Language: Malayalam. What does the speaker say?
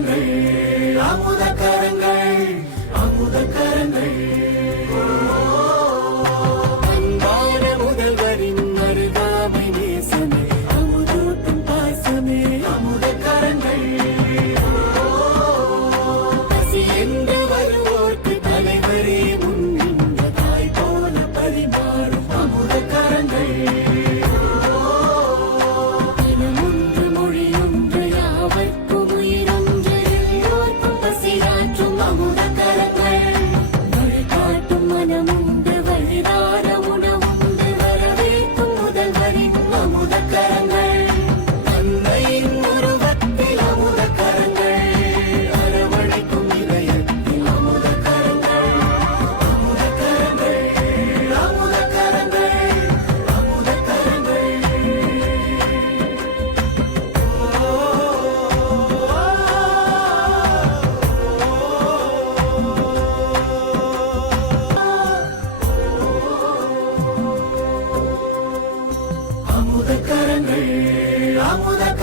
அமுதங்கள் அமுத முதற்கரங்கள் അമുതക്കരങ്ങൾ അമുതക്കരങ്ങൾ.